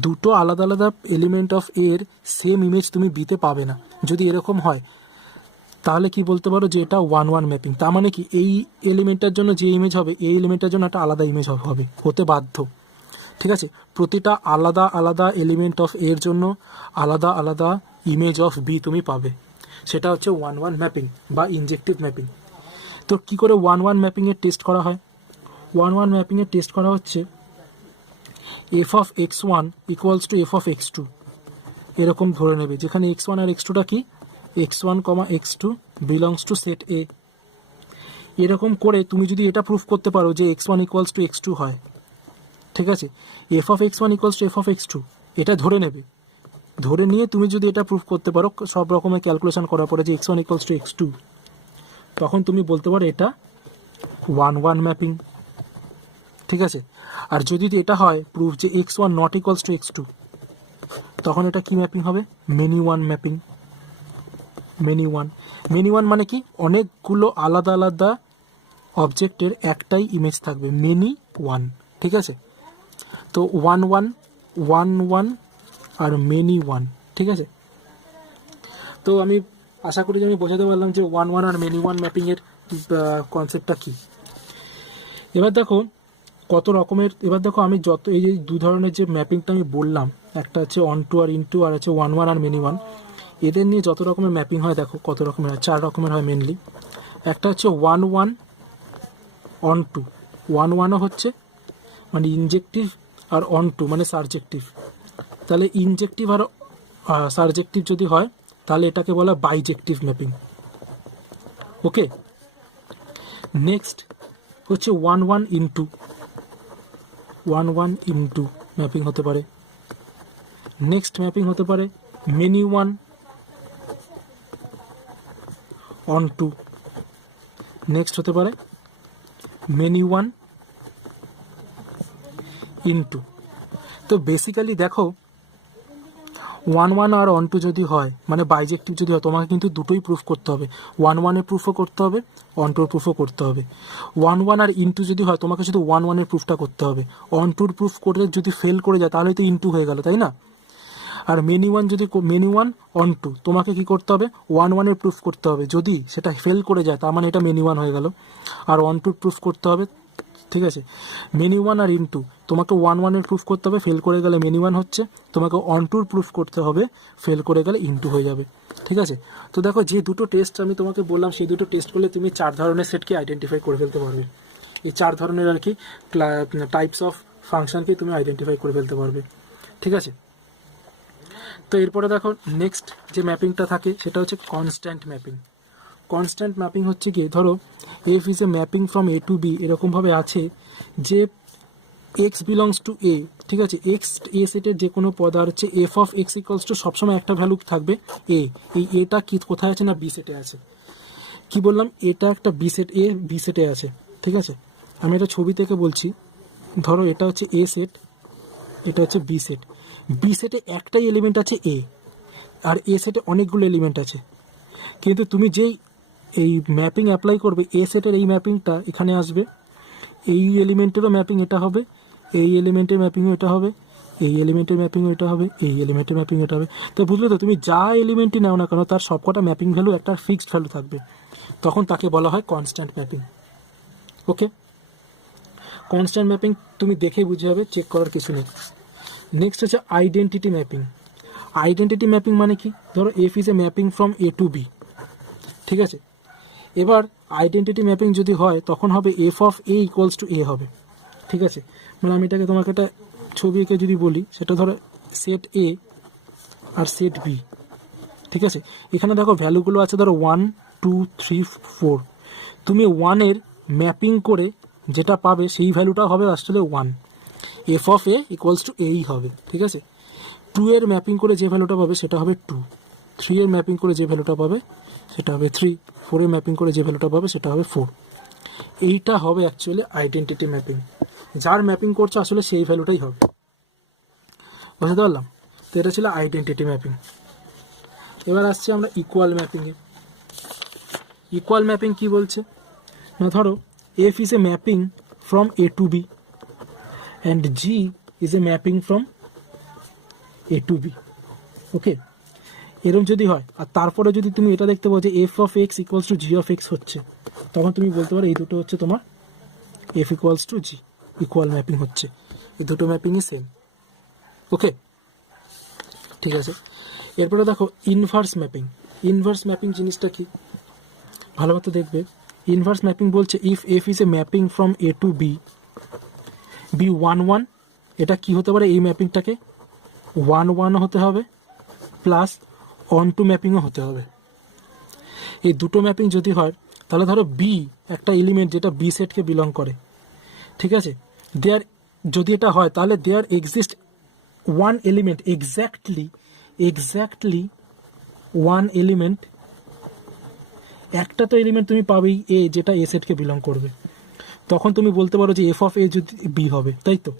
দুটো আলাদা আলাদা এলিমেন্ট অফ এর সেম ইমেজ তুমি বিতে পাবে না। যদি এরকম হয় তাহলে কি বলতে পারো যে এটা ওয়ান ওয়ান ম্যাপিং। তার মানে কি, এই এলিমেন্টটার জন্য যে ইমেজ হবে এই এলিমেন্টের জন্য একটা আলাদা ইমেজ হবে, হতে বাধ্য। ঠিক আছে, প্রতিটা আলাদা আলাদা এলিমেন্ট অফ এর জন্য আলাদা আলাদা ইমেজ অফ বি তুমি পাবে। সেটা হচ্ছে ওয়ান ওয়ান ম্যাপিং বা ইনজেক্টিভ ম্যাপিং। তো কি করে ওয়ান ওয়ান ম্যাপিংয়ের টেস্ট করা হয়? ওয়ান ওয়ান ম্যাপিংয়ের টেস্ট করা হচ্ছে F of X one equals to F of X two, এরকম ধরে নেবে, যেখানে এক্স ওয়ান আর এক্স টুটা কি, X one comma X two belongs to set A. এরকম করে তুমি যদি এটা প্রুফ করতে পারো যে X one equals to X two হয়, ঠিক আছে, F of X one equals to F of X two, এটা ধরে নেবে। ধরে নিয়ে তুমি যদি এটা প্রুফ করতে পারো সব রকমের ক্যালকুলেশন করার পরে যে X one equals to X two, তখন তুমি বলতে পারো এটা ওয়ান ওয়ান ম্যাপিং। ঠিক আছে, আর যদি এটা হয় প্রুফ যে X one not equals to X two, তখন এটা কি ম্যাপিং হবে, many one mapping. Many one, many one মানে কি, অনেকগুলো আলাদা আলাদা অবজেক্টের একটাই ইমেজ থাকবে, মেনি ওয়ান। ঠিক আছে, তো ওয়ান ওয়ান, ওয়ান ওয়ান আর মেনি ওয়ান। ঠিক আছে, তো আমি আশা করি যে আমি বোঝাতে পারলাম যে ওয়ান ওয়ান আর মেনি ওয়ান ম্যাপিংয়ের কনসেপ্টটা কী। এবার দেখো কত রকমের, এবার দেখো আমি যত এই যে দু ধরনের যে ম্যাপিংটা আমি বললাম, একটা হচ্ছে অন টু আর ইনটু, আর হচ্ছে ওয়ান ওয়ান আর মেনি ওয়ান, এদের নিয়ে যত রকমের ম্যাপিং হয় দেখো কত রকমের হয়, 4 রকমের হয় মেনলি। একটা হচ্ছে one one onto, one ওয়ানও হচ্ছে মানে ইনজেক্টিভ, আর অন টু মানে সাবজেক্টিভ। তাহলে ইনজেক্টিভ আর সাবজেক্টিভ যদি হয় তাহলে এটাকে বলা বাইজেক্টিভ ম্যাপিং। ওকে, নেক্সট হচ্ছে one one into, one one into mapping হতে পারে। নেক্সট ম্যাপিং হতে পারে many one onto. Next হতে পারে মেনি ওয়ান ইনটু। তো বেসিক্যালি দেখো ওয়ান ওয়ান আর অন টু যদি হয় মানে বাইজেক্টিভ যদি হয়, তোমাকে কিন্তু দুটোই প্রুফ করতে হবে, ওয়ান ওয়ানের প্রুফও করতে হবে, অন টুর প্রুফও করতে হবে। ওয়ান ওয়ান আর ইনটু যদি হয় তোমাকে শুধু ওয়ান ওয়ানের প্রুফটা করতে হবে, অন টুর প্রুফ করে যদি ফেল করে যায় তাহলে তো ইনটু হয়ে গেল, তাই না? আর মেনি ওয়ান যদি, মেনি ওয়ান অন টু, তোমাকে কি করতে হবে, ওয়ান ওয়ানের প্রুফ করতে হবে, যদি সেটা ফেল করে যায় তার মানে এটা মেনি ওয়ান হয়ে গেল, আর অন টুর প্রুফ করতে হবে, ঠিক আছে। মেনি ওয়ান আর ইনটু তোমাকে ওয়ান ওয়ানের প্রুফ করতে হবে, ফেল করে গেলে মেনি ওয়ান হচ্ছে, তোমাকে অন টুর প্রুফ করতে হবে, ফেল করে গেলে ইনটু হয়ে যাবে, ঠিক আছে। তো দেখো যে দুটো টেস্ট আমি তোমাকে বললাম সেই দুটো টেস্ট করলে তুমি 4 ধরনের সেটকে আইডেন্টিফাই করে ফেলতে পারবে। এই 4 ধরনের আর কি টাইপস অফ ফাংশনকে তুমি আইডেন্টিফাই করে ফেলতে পারবে, ঠিক আছে। তো এরপরে দেখো নেক্সট যে ম্যাপিংটা থাকে সেটা হচ্ছে কনস্ট্যান্ট ম্যাপিং। কনস্ট্যান্ট ম্যাপিং হচ্ছে কি, ধরো F is a mapping from A to B, এরকমভাবে আছে যে এক্স বিলংস টু এ, ঠিক আছে। এক্স এ সেটের যে কোনো পদ আর হচ্ছে F of x equals two সবসময় একটা ভ্যালু থাকবে এ। এই এটা কি কোথায় আছে না বি সেটে আছে। কি বললাম, এটা একটা বি সেট, এ বি সেটে আছে, ঠিক আছে। আমি এটা ছবি থেকে বলছি, ধরো এটা হচ্ছে এ সেট, এটা হচ্ছে বি সেট। বি সেটে একটাই এলিমেন্ট আছে এ, আর এ সেটে অনেকগুলো এলিমেন্ট আছে। কিন্তু তুমি যেই এই ম্যাপিং অ্যাপ্লাই করবে, এ সেটের এই ম্যাপিংটা এখানে আসবে, এই এলিমেন্টেরও ম্যাপিং এটা হবে, এই এলিমেন্টের ম্যাপিংও এটা হবে, এই এলিমেন্টের ম্যাপিংও এটা হবে, এই এলিমেন্টের ম্যাপিং এটা হবে। তো বুঝলে তো, তুমি যা এলিমেন্টই নাও না কেন তার সবকটা ম্যাপিং ভ্যালু একটা ফিক্সড ভ্যালু থাকবে, তখন তাকে বলা হয় কনস্ট্যান্ট ম্যাপিং। ওকে, কনস্ট্যান্ট ম্যাপিং তুমি দেখে বুঝে যাবে, চেক করার কিছু নেই। নেক্সট হচ্ছে আইডেন্টিটি ম্যাপিং। আইডেন্টিটি ম্যাপিং মানে কি, ধরো F is a mapping from A to B, ঠিক আছে। এবার আইডেন্টিটি ম্যাপিং যদি হয় তখন হবে F of A equals to A হবে, ঠিক আছে। মানে আমি এটাকে তোমাকে একটা ছবি এঁকে যদি বলি, সেটা ধরো সেট এ আর সেট বি, ঠিক আছে। এখানে দেখো ভ্যালুগুলো আছে ধরো 1 2 3 4। তুমি 1-এর ম্যাপিং করে যেটা পাবে সেই ভ্যালুটা হবে আসলে 1, F of A equals two এই হবে, ঠিক আছে। 2-এর ম্যাপিং করে যে ভ্যালুটা পাবে সেটা হবে 2, 3-এর ম্যাপিং করে যে ভ্যালুটা পাবে সেটা হবে 3, 4-এর ম্যাপিং করে যে ভ্যালুটা পাবে সেটা হবে 4। এইটা হবে অ্যাকচুয়ালি আইডেন্টিটি ম্যাপিং, যার ম্যাপিং করছো আসলে সেই ভ্যালুটাই হবে, বুঝতে পারলাম। তো এটা ছিল আইডেন্টিটি ম্যাপিং। এবার আসছি আমরা ইকুয়াল ম্যাপিংয়ে। ইকুয়াল ম্যাপিং কি বলছে না, ধরো F is a mapping from A to B and G is a mapping from A to B. Okay, এরকম যদি হয় আর তারপরে যদি তুমি এটা দেখতে পাও যে F of x equals two G of x হচ্ছে, তখন তুমি বলতে পারো এই দুটো হচ্ছে তোমার এফ ইকুয়ালস টু জি, ইকুয়াল ম্যাপিং হচ্ছে, এই দুটো ম্যাপিংই সেম। ওকে, ঠিক আছে। এরপরে দেখো ইনভার্স ম্যাপিং। ইনভার্স ম্যাপিং জিনিসটা কি ভালো মতো দেখবে। ইনভার্স ম্যাপিং বলছে if F is a mapping from A to B, B 1 1, এটা কি হতে পারে, এই ম্যাপিংটাকে 1 1 হতে হবে প্লাস অন টু ম্যাপিংও হতে হবে। এই দুটো ম্যাপিং যদি হয় তাহলে ধরো বি একটা এলিমেন্ট যেটা বি সেটকে বিলং করে, ঠিক আছে। দেয়ার যদি এটা হয় তাহলে there exist one element, exactly one element, একটা তো এলিমেন্ট তুমি পাবেই এ যেটা এ সেটকে বিলং করবে। তখন তুমি বলতে পারো যে এফ অফ এ যদি বি হবে, তাই তো।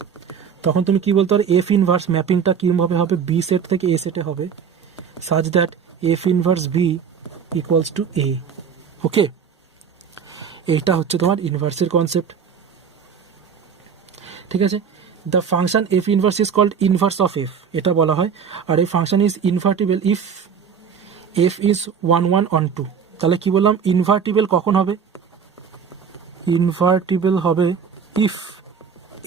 তখন তুমি কি বলতে পারো, এফ ইনভার্স ম্যাপিংটা কীভাবে হবে, বি সেট থেকে এ সেটে হবে, such that F inverse B equals to A. Okay, এইটা হচ্ছে তোমার ইনভার্সের কনসেপ্ট, ঠিক আছে। The function F inverse is called inverse of F, এটা বলা হয়। আর এই function is invertible if F is 1 1 on 2। তাহলে কি বললাম, ইনভার্টিবল কখন হবে, ইনভার্টিবল হবে ইফ,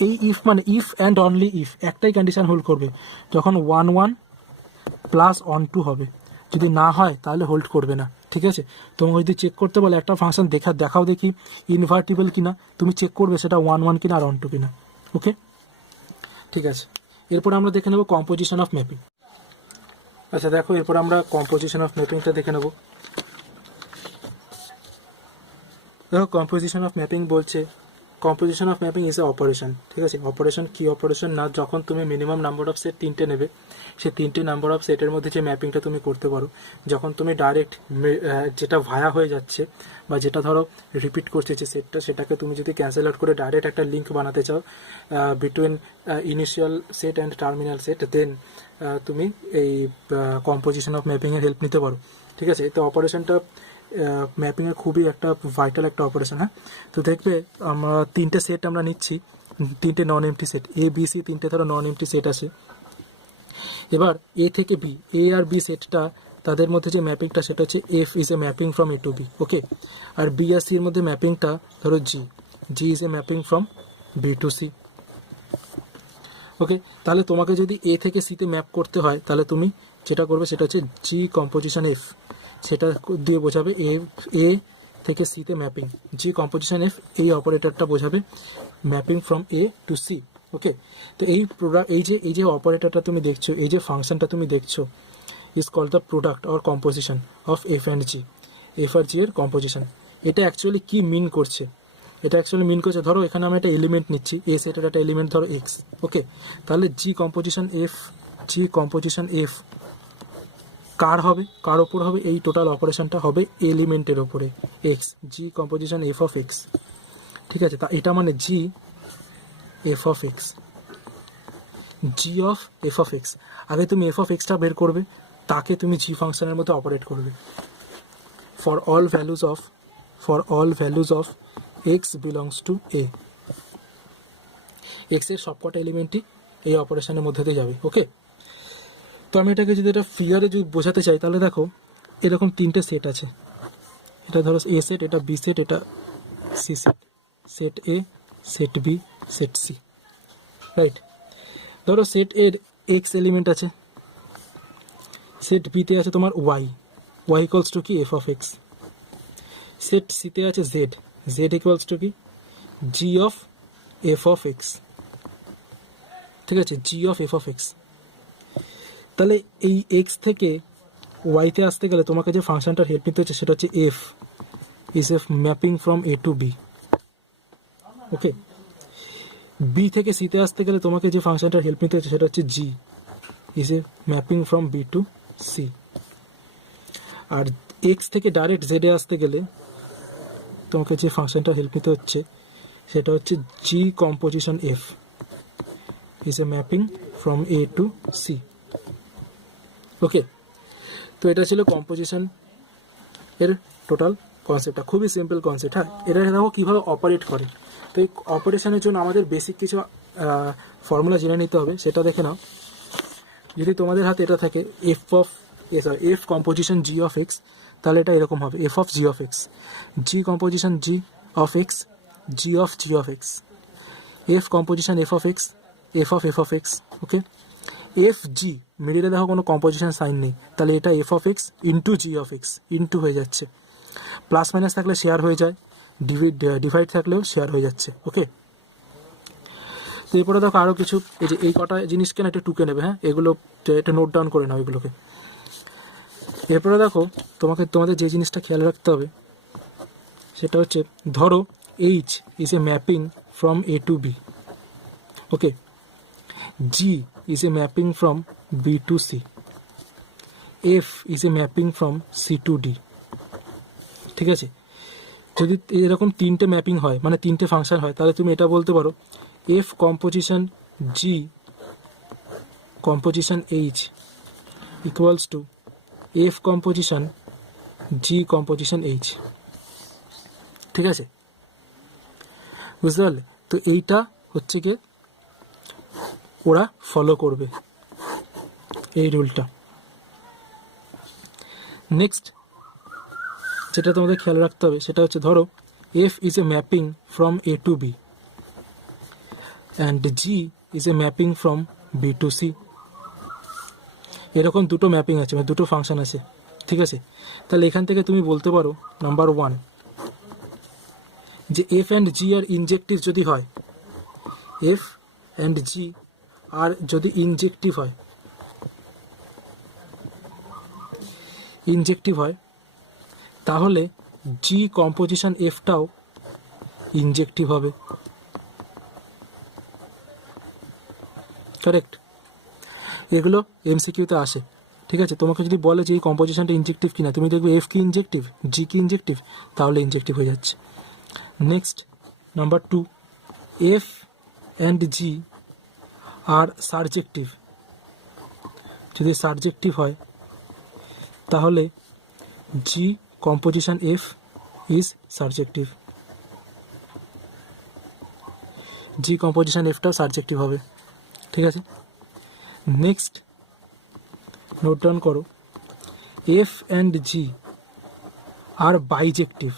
এই ইফ মানে ইফ অ্যান্ড অনলি ইফ, একটাই কন্ডিশন হোল্ড করবে, যখন 1 1 প্লাস অন 2 হবে। যদি না হয় তাহলে হোল্ড করবে না, ঠিক আছে। তোমাকে যদি চেক করতে বলে একটা ফাংশন দেখাও দেখি ইনভার্টিবল কিনা, তুমি চেক করবে সেটা 1 1 কিনা আর অন 2 কিনা। ওকে, ঠিক আছে। এরপর আমরা দেখে নেব কম্পোজিশন অফ ম্যাপিং। আচ্ছা দেখো, এরপর আমরা কম্পোজিশন অফ ম্যাপিংটা দেখে নেব। দেখো কম্পোজিশন অফ ম্যাপিং বলছে composition of mapping is a operation, ঠিক আছে। অপারেশন কি অপারেশন না, যখন তুমি মিনিমাম নাম্বার অফ সেট 3টে নেবে, সেই 3টে নাম্বার অফ সেটের মধ্যে যে ম্যাপিংটা তুমি করতে পারো, যখন তুমি ডাইরেক্ট যেটা ভায়া হয়ে যাচ্ছে বা যেটা ধরো রিপিট করছে যে সেটটা, সেটাকে তুমি যদি ক্যান্সেল আউট করে ডাইরেক্ট একটা লিঙ্ক বানাতে চাও between initial set and terminal set, then তুমি এই কম্পোজিশন অফ ম্যাপিংয়ের হেল্প নিতে পারো, ঠিক আছে। তো অপারেশনটা ম্যাপিংয়ের খুবই একটা ভাইটাল একটা অপারেশন। হ্যাঁ, তো দেখবে আমরা 3টে সেট আমরা নিচ্ছি, 3টে নন empty set, A B C 3টে ধরো নন এমটি সেট আছে। এবার এ থেকে বি, এ আর বি সেটটা তাদের মধ্যে যে ম্যাপিংটা সেটা হচ্ছে F is a mapping from A to B. Okay, আর বি আর সির মধ্যে ম্যাপিংটা ধরো G, G is a mapping from B to C. Okay, তাহলে তোমাকে যদি এ থেকে সিতে ম্যাপ করতে হয় তাহলে তুমি যেটা করবে সেটা হচ্ছে জি কম্পোজিশন এফ, সেটা দিয়ে বোঝাবে এ থেকে সিতে ম্যাপিং। জি কম্পোজিশন এফ এই অপারেটরটা বোঝাবে mapping from A to C. Okay, তো এই প্রোডাক্ট এই যে অপারেটরটা তুমি দেখছো, এই যে ফাংশনটা তুমি দেখছো, is called the product or composition of F and G. F আর জি এর কম্পোজিশন। এটা অ্যাকচুয়ালি কি মিন করছে? এটা অ্যাকচুয়ালি মিন করছে, ধরো এখানে আমি একটা এলিমেন্ট নিচ্ছি, এ সেটের একটা এলিমেন্ট ধরো এক্স। ওকে, তাহলে জি কম্পোজিশন এফ কার হবে, কার ওপর হবে? এই টোটাল অপারেশনটা হবে এলিমেন্টের ওপরে, x. G composition F of X. ঠিক আছে, তা এটা মানে জি F of x, G of F of x. আগে তুমি এফ অফ এক্সটা বের করবে, তাকে তুমি জি ফাংশনের মধ্যে অপারেট করবে। For all values of x belongs to A, x এর সবকটা এলিমেন্টই এই অপারেশনের মধ্যে দিয়ে যাবে। ওকে, তো আমি এটাকে যদি এটা ফিগারে যদি বোঝাতে চাই তাহলে দেখো এরকম তিনটে সেট আছে। এটা ধরো এ সেট, এটা বি সেট, এটা C set. Set A, set B, set C, right? ধরো সেট এর এক্স এলিমেন্ট আছে, সেট বিতে আছে তোমার ওয়াই, ওয়াই ইকুয়ালস টু কি? F of X. সেট সিতে আছে জেড, জেড ইকুয়ালস টু কি? G of F of X. ঠিক আছে, G of F of X. তাহলে এই এক্স থেকে ওয়াইতে আসতে গেলে তোমাকে যে ফাংশনটার হেল্প নিতে হচ্ছে সেটা হচ্ছে F is F mapping from A to B. Okay, B থেকে সিতে আসতে গেলে তোমাকে যে ফাংশনটার হেল্প নিতে হচ্ছে সেটা হচ্ছে G is a mapping from B to C. আর এক্স থেকে ডাইরেক্ট জেডে আসতে গেলে তোমাকে যে ফাংশনটার হেল্প নিতে হচ্ছে সেটা হচ্ছে G composition F is a mapping from A to C. Okay, তো এটা ছিল কম্পোজিশন এর টোটাল কনসেপ্টটা, খুবই সিম্পল কনসেপ্ট। হ্যাঁ, এটা দেখো কীভাবে অপারেট করে। তো এই অপারেশনের জন্য আমাদের বেসিক কিছু ফর্মুলা জেনে নিতে হবে, সেটা দেখে নাও। যদি তোমাদের হাতে এটা থাকে F composition G of X, তাহলে এটা এরকম হবে F of G of x, G composition G of x, G of x, F composition F of x, F of X. Okay, F G মিডিলে দেখো কোনো কম্পোজিশন সাইন নেই, তাহলে এটা F of x into G of x, into হয়ে যাচ্ছে। Plus minus থাকলে share হয়ে যায়, ডিভাইড থাকলেও শেয়ার হয়ে যাচ্ছে। ওকে, তো এরপরে দেখো আরও কিছু, এই যে এই কটা জিনিস কেন একটু টুকে নেবে, হ্যাঁ, এগুলো একটু নোট ডাউন করে নাও এগুলোকে। এরপরে দেখো তোমাদের যে জিনিসটা খেয়াল রাখতে হবে সেটা হচ্ছে, ধরো H is a mapping from A to B. Okay, G is a mapping from B to C, F is a mapping from C to D. ঠিক আছে, যদি এরকম তিনটে ম্যাপিং হয়, মানে তিনটে ফাংশন হয়, তাহলে তুমি এটা বলতে পারো F composition G composition H equals to F composition G composition H. ঠিক আছে, বুঝতে পারলে? তো এইটা হচ্ছে গিয়ে ওরা ফলো করবে এই রুলটা। নেক্সট যেটা তোমাদের খেয়াল রাখতে হবে সেটা হচ্ছে, ধরো F is a mapping from A to B and G is a mapping from B to C. এরকম দুটো ম্যাপিং আছে, মানে দুটো ফাংশন আছে। ঠিক আছে, তাহলে এখান থেকে তুমি বলতে পারো নাম্বার ওয়ান, যে F and G are injective যদি হয়, এফ অ্যান্ড জি আর যদি ইনজেক্টিভ হয় তাহলে জি কম্পোজিশন এফটাও ইনজেক্টিভ হবে। কারেক্ট, এগুলো এমসিকিউতে আসে। ঠিক আছে, তোমাকে যদি বলে যে এই কম্পোজিশনটা ইনজেক্টিভ কিনা, তুমি দেখবে এফ কি ইনজেক্টিভ, জি কি ইনজেক্টিভ, তাহলে ইনজেক্টিভ হয়ে যাচ্ছে। Next number two, F and G আর সাবজেক্টিভ। যদি সাবজেক্টিভ হয় তাহলে G composition F is subjective, G composition এফটাও সাবজেক্টিভ হবে। ঠিক আছে, নেক্সট নোট ডাউন করো, এফ অ্যান্ড জি আর বাইজেক্টিভ।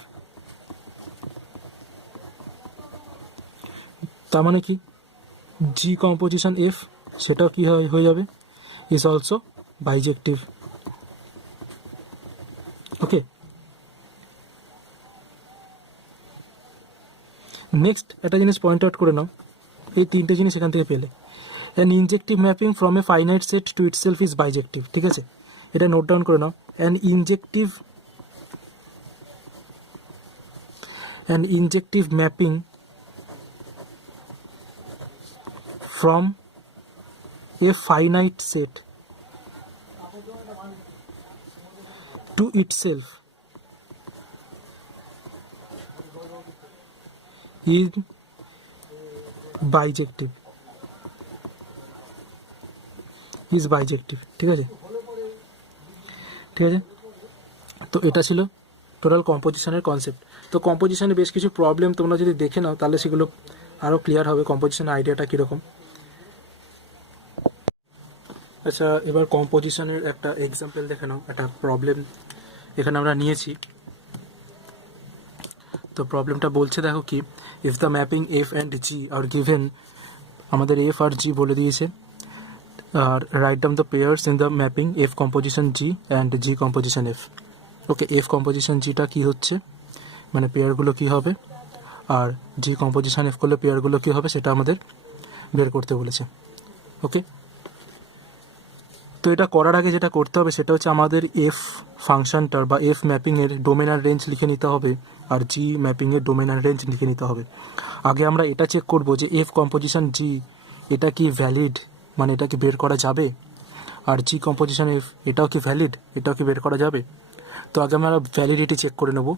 তার মানে কি জি কম্পোজিশন এফ সেটাও কি হয়ে যাবে, ইজ অলসো বাইজেক্টিভ। ওকে, নেক্সট একটা জিনিস পয়েন্ট আউট করে নাও, এই তিনটে জিনিস এখান থেকে পেলে। An injective mapping from a finite set to itself is bijective. ঠিক আছে, এটা নোট ডাউন করে নাও। An injective mapping from a finite set to itself is bijective. ঠিক আছে, ঠিক আছে। তো এটা ছিল টোটাল কম্পোজিশনের কনসেপ্ট। তো কম্পোজিশনে বেশ কিছু প্রবলেম তোমরা যদি দেখে নাও তাহলে সেগুলো আরও ক্লিয়ার হবে কম্পোজিশনের আইডিয়াটা কীরকম। আচ্ছা, এবার কম্পোজিশনের একটা এক্সাম্পল দেখে নাও, একটা প্রবলেম এখানে আমরা নিয়েছি। তো প্রবলেমটা বলছে দেখো কি, if the mapping F and G are given, আমাদের এফ আর জি বলে দিয়েছে, আর write down the pairs in the mapping F composition G and G composition F. Okay, F composition জিটা কী হচ্ছে, মানে পেয়ারগুলো কী হবে, আর জি কম্পোজিশন এফ করলে পেয়ারগুলো কী হবে সেটা আমাদের বের করতে বলেছে। ওকে, তো এটা করার আগে যেটা করতে হবে সেটা হচ্ছে আমাদের এফ ফাংশনটার বা এফ ম্যাপিংয়ের ডোমেন আর রেঞ্জ লিখে নিতে হবে, আর জি ম্যাপিংয়ের ডোমেন আর রেঞ্জ লিখে নিতে হবে। আগে আমরা এটা চেক করব যে এফ কম্পোজিশন জি এটা কি ভ্যালিড, মানে এটা কি বের করা যাবে, আর জি কম্পোজিশন এফ এটাও কি ভ্যালিড, এটাও কি বের করা যাবে। তো আগে আমরা ভ্যালিডিটি চেক করে নেব,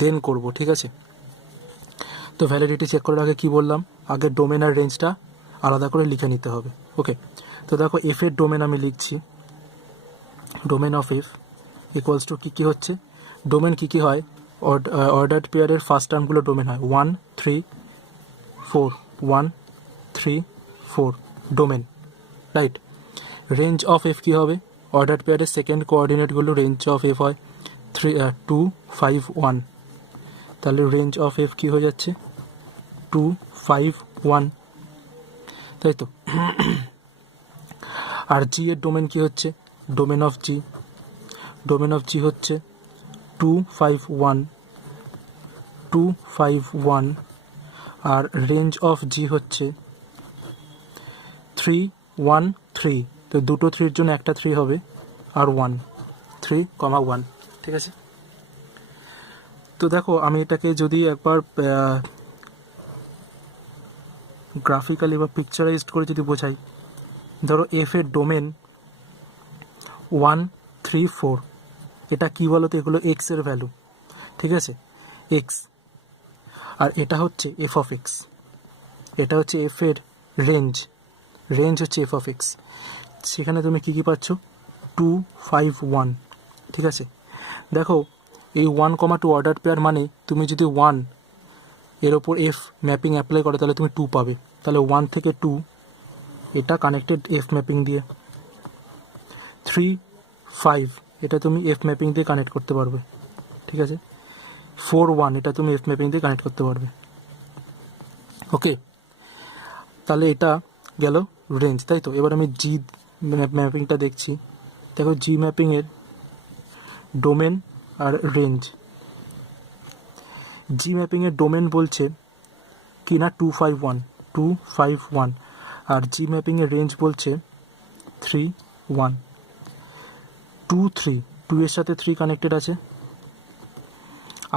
দেন করব। ঠিক আছে, তো ভ্যালিডিটি চেক করার আগে কি বললাম, আগে ডোমেন আর রেঞ্জটা আলাদা করে লিখে নিতে হবে। ওকে, তো দেখো এফ এর ডোমেন আমি লিখছি, domain of F equals to কী হচ্ছে, ডোমেন কী হয়, অর্ডার্ড পেয়ারের ফার্স্ট টার্মগুলো ডোমেন হয় 1 3 4, 1 3 4 domain, right. Range of F কী হবে, অর্ডার্ড পেয়ারের সেকেন্ড কোঅর্ডিনেটগুলো রেঞ্জ অফ এফ হয় 2 5 1, তাহলে রেঞ্জ অফ এফ কী হয়ে যাচ্ছে 2 5 1, তাই তো। আর জি এর ডোমেন কী হচ্ছে, ডোমেন অফ জি হচ্ছে 2 5 1 2 5 1, আর রেঞ্জ অফ জি হচ্ছে 3 1 3, তো দুটো 3-র জন্য একটা 3 হবে, আর 1 3, 1। ঠিক আছে, তো দেখো আমি এটাকে যদি একবার গ্রাফিক্যালি বা পিকচারাইজড করে যদি বোঝাই, ধরো এফ এর ডোমেন 1 3 4, এটা কী বলো তো, এগুলো এক্স এর ভ্যালু। ঠিক আছে, এক্স, আর এটা হচ্ছে এফ অফ এক্স, এটা হচ্ছে এফ এর রেঞ্জ হচ্ছে এফ অফ এক্স। সেখানে তুমি কী কী পাচ্ছ, 2 5 1। ঠিক আছে, দেখো এই 1, 2 অর্ডার পেয়ার মানে তুমি যদি 1 এর ওপর এফ ম্যাপিং অ্যাপ্লাই করো তাহলে তুমি 2 পাবে, তাহলে 1 থেকে 2 এটা কানেক্টেড এফ ম্যাপিং দিয়ে। 3 5 এটা তুমি এফ ম্যাপিং দিয়ে কানেক্ট করতে পারবে। ঠিক আছে, 4 1 এটা তুমি এফ ম্যাপিং দিয়ে কানেক্ট করতে পারবে। ওকে, তাহলে এটা গেল রেঞ্জ, তাই তো। এবার আমি জি ম্যাপিংটা দেখছি, দেখো জি ম্যাপিংয়ের ডোমেন আর রেঞ্জ, জি ম্যাপিংয়ের ডোমেন বলছে কি না 2 5 1, আর জি ম্যাপিংয়ের রেঞ্জ বলছে 3 1 2 3, 2 এর সাথে 3 কানেক্টেড আছে,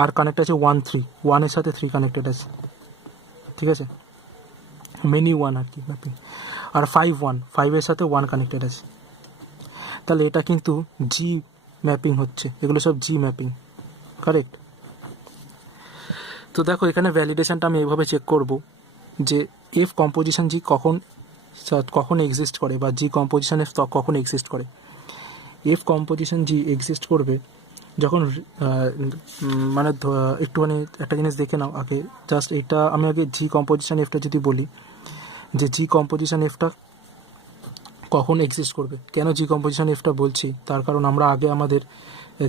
আর কানেক্ট আছে 1 3, 1 এর সাথে 3 কানেক্টেড আছে। ঠিক আছে, মেনি 1 আর কি ম্যাপিং, আর 5 1, 5 এর সাথে 1 কানেক্টেড আছে, তাহলে এটা কিন্তু জি ম্যাপিং হচ্ছে, এগুলো সব জি ম্যাপিং, কারেক্ট। তো দেখো এখানে ভ্যালিডেশনটা আমি এইভাবে চেক করব যে এফ কম্পোজিশন জি কখন এক্সিস্ট করে, বা জি কম্পোজিশন এফ কখন এক্সিস্ট করে। এফ কম্পোজিশন জি এক্সিস্ট করবে যখন মানে একটুখানি একটা জিনিস দেখে নাও আগে, জাস্ট এটা আমি আগে জি কম্পোজিশন এফটা যদি বলি, যে জি কম্পোজিশন এফটা কখন এক্সিস্ট করবে, কেন জি কম্পোজিশন এফটা বলছি, তার কারণ আমরা আগে আমাদের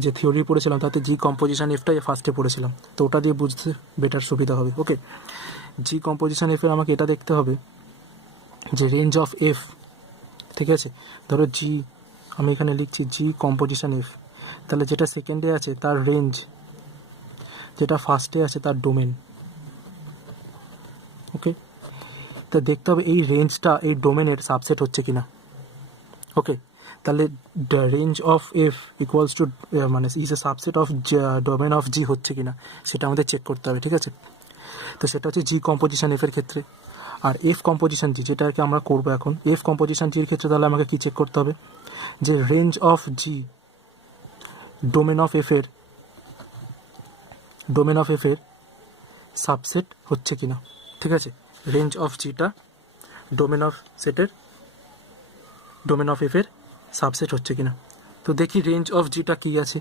যে থিওরি পড়েছিলাম তাতে জি কম্পোজিশন এফটাই ফার্স্টে পড়েছিলাম, তো ওটা দিয়ে বুঝতে বেটার সুবিধা হবে। ওকে, জি কম্পোজিশন এফের আমাকে এটা দেখতে হবে যে রেঞ্জ অফ এফ, ঠিক আছে, ধরো জি, আমি এখানে লিখছি জি কম্পোজিশন এফ, তাহলে যেটা সেকেন্ডে আছে তার রেঞ্জ, যেটা ফার্স্টে আছে তার ডোমেন। ওকে, তা দেখতে হবে এই রেঞ্জটা এই ডোমেনের সাবসেট হচ্ছে কিনা। ওকে, তাহলে range of F equals to মানে is a subset of domain of G হচ্ছে কিনা সেটা আমাদের চেক করতে হবে, ঠিক আছে। তো সেটা হচ্ছে জি কম্পোজিশন এফের ক্ষেত্রে। আর এফ কম্পোজিশন জি, যেটা আর কি আমরা করবো এখন, এফ কম্পোজিশন জির ক্ষেত্রে তাহলে আমাকে কী চেক করতে হবে, যে range of G domain of এফের সাবসেট হচ্ছে কিনা, ঠিক আছে। রেঞ্জ অফ জিটা ডোমেন অফ এফের সাবসেট হচ্ছে কিনা। তো দেখি রেঞ্জ অফ জিটা কী আছে।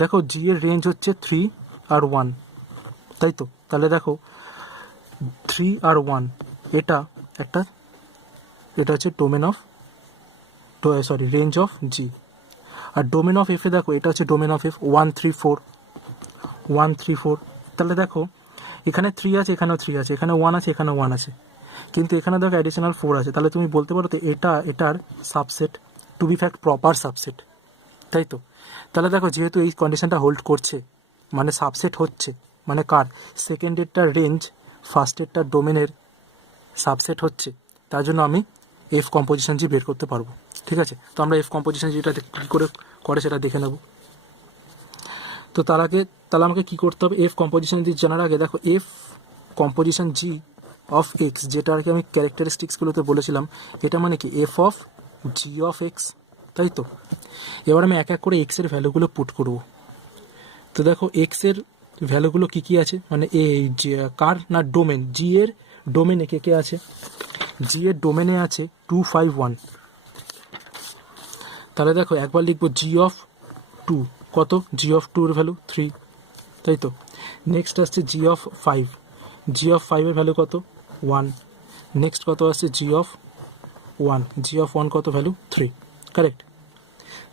দেখো জি এর রেঞ্জ হচ্ছে 3 আর 1, তাই তো। তাহলে দেখো 3 আর 1 এটা হচ্ছে রেঞ্জ অফ জি। আর ডোমেন অফ এফে দেখো এটা হচ্ছে ডোমেন অফ এফ 1 3 4। তাহলে দেখো এখানে 3 আছে, এখানেও 3 আছে, এখানে 1 আছে, এখানেও 1 আছে, কিন্তু এখানে দেখো অ্যাডিশনাল 4 আছে। তাহলে তুমি বলতে পারো তো এটার subset, to be fact proper subset, তাই তো। তাহলে দেখো যেহেতু এই কন্ডিশনটা হোল্ড করছে, মানে সাবসেট হচ্ছে, মানে কার, সেকেন্ডেরটার রেঞ্জ ফার্স্টেরটার ডোমেনের সাবসেট হচ্ছে, তার জন্য আমি এফ কম্পোজিশন জি বের করতে পারবো, ঠিক আছে। তো আমরা এফ কম্পোজিশন জিটা কী করে সেটা দেখে নেব। তো তাহলে আমাকে কী করতে হবে, এফ কম্পোজিশন জি জানার আগে দেখো F composition G of x, যেটা আর কি আমি ক্যারেক্টারিস্টিক্সগুলোতে বলেছিলাম, এটা মানে কি F of G of x, তাই তো। এবার আমি এক এক করে এক্সের ভ্যালুগুলো পুট করব। তো দেখো এক্সের ভ্যালুগুলো কী কী আছে, মানে কার না ডোমেন, জি এর ডোমেনে কে আছে, জি এর ডোমেনে আছে 2 5 1। তাহলে দেখো একবার লিখবো জি অফ 2 কত, জি অফ 2 এর ভ্যালু 3, তাই তো। নেক্সট আসছে জি অফ 5, জি অফ 5 এর ভ্যালু কত 1। নেক্সট কত আসছে জি অফ 1, জি অফ 1 কত ভ্যালু 3, কারেক্ট।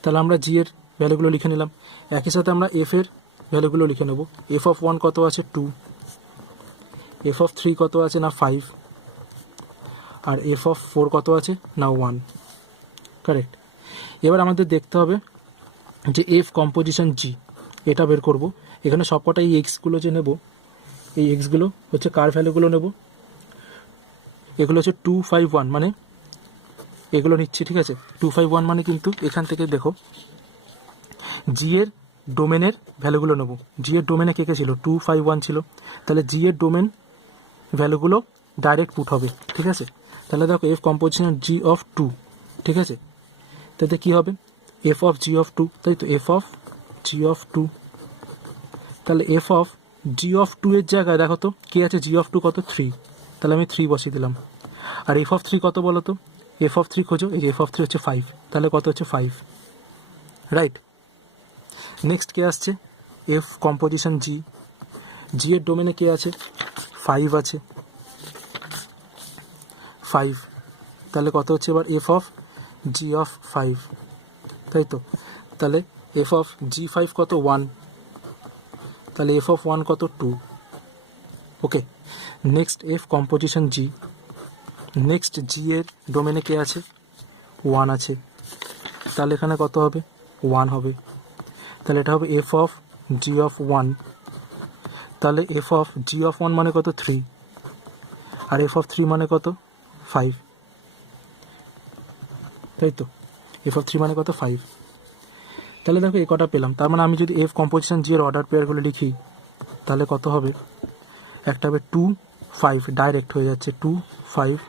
তাহলে আমরা জি এর ভ্যালুগুলো লিখে নিলাম, একই সাথে আমরা এফ এর ভ্যালুগুলো লিখে নেব। এফ অফ 1 কত আছে 2, এফ অফ 3 কত আছে না 5, আর এফ অফ 4 কত আছে না 1, কারেক্ট। এবার আমাদের দেখতে হবে যে এফ কম্পোজিশন জি, এটা বের করব। এখানে সবকটা এই এক্সগুলো যে নেব, এই এক্সগুলো হচ্ছে কার ভ্যালুগুলো নেব, এগুলো হচ্ছে 2 5 1, মানে এগুলো নিচ্ছি, ঠিক আছে। 2 5 1 মানে কিন্তু এখান থেকে দেখো জি এর ডোমেনের ভ্যালুগুলো নেব। জি এর ডোমেনে কে ছিল 2 5 1 ছিল, তাহলে জি এর ডোমেন ভ্যালুগুলো ডাইরেক্ট পুট হবে, ঠিক আছে। তাহলে দেখো এফ কম্পোজিশন জি অফ 2, ঠিক আছে। তাতে কী হবে এফ অফ জি অফ 2, তাই তো, এফ অফ জি অফ 2। তাহলে এফ অফ জি অফ 2 এর জায়গায় দেখো তো কে আছে, জি অফ 2 কত 3, তাহলে আমি 3 বসিয়ে দিলাম। আর এফ অফ 3 কত বলো তো, এফ অফ 3 খোঁজো, এই এফ অফ 3 হচ্ছে 5, তাহলে কত হচ্ছে 5, রাইট। নেক্সট কে আসছে এফ কম্পোজিশন জি, জি এর ডোমেনে কে আছে 5 আছে, 5, তাহলে কত হচ্ছে এবার এফ অফ জি অফ 5, তাই তো। তাহলে এফ অফ জি 5 কত 1, তাহলে এফ অফ 1 কত 2, ওকে। নেক্সট এফ কম্পোজিশন জি, নেক্সট জি এর ডোমেনে কে আছে 1 আছে, তাহলে এখানে কত হবে 1 হবে, তাহলে এটা হবে এফ অফ জি অফ 1। তাহলে এফ অফ জি অফ 1 মানে কত 3, আর এফ অফ 3 মানে কত 5, তাই তো। এফ অফ 3 মানে কত 5। তাহলে দেখো এই কটা পেলাম। তার মানে আমি যদি এফ কম্পোজিশন জি এর অর্ডার পেয়ারগুলো লিখি তাহলে কত হবে, একটা হবে 2 5, ডাইরেক্ট হয়ে যাচ্ছে 2 5,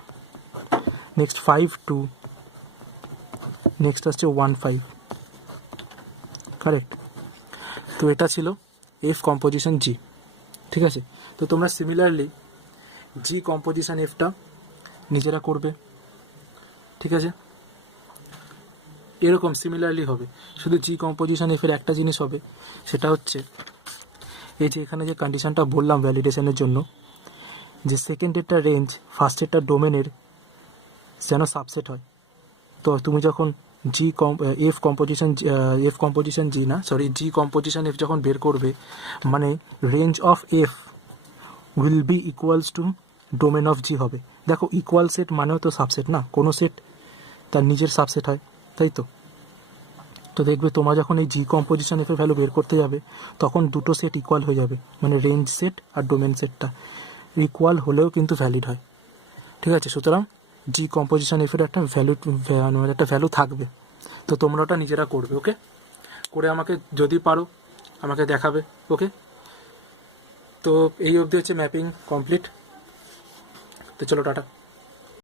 নেক্সট 5 2, নেক্সট আসছে 1 5, কারেক্ট। তো এটা ছিল এফ কম্পোজিশন জি, ঠিক আছে। তো তোমরা সিমিলারলি জি কম্পোজিশন এফটা নিজেরা করবে, ঠিক আছে। এরকম সিমিলারলি হবে, শুধু জি কম্পোজিশন এফের একটা জিনিস হবে, সেটা হচ্ছে এই যে এখানে যে কন্ডিশনটা বললাম ভ্যালিডেশনের জন্য, যে সেকেন্ডেরটা রেঞ্জ ফার্স্টেরটা ডোমেনের যেন সাবসেট হয়। তো তুমি যখন G F composition G composition F যখন বের করবে, মানে range of F will be equals to domain of G হবে। দেখো ইকুয়াল সেট মানেও তো সাবসেট না, কোনো সেট তার নিজের সাবসেট হয়, তাই তো। তো দেখবে তোমরা যখন এই জি কম্পোজিশন এফ এর ভ্যালু বের করতে যাবে তখন দুটো সেট ইকুয়াল হয়ে যাবে, মানে রেঞ্জ সেট আর ডোমেন সেটটা ইকুয়াল হলেও কিন্তু ভ্যালিড হয়। ঠিক আছে, সুতরাং জি কম্পোজিশন এফের একটা ভ্যালু থাকবে। তো তোমরা ওটা নিজেরা করবে, ওকে, করে আমাকে যদি পারো আমাকে দেখাবে, ওকে। তো এই অবধি হচ্ছে ম্যাপিং কমপ্লিট। তো চলো টাটা।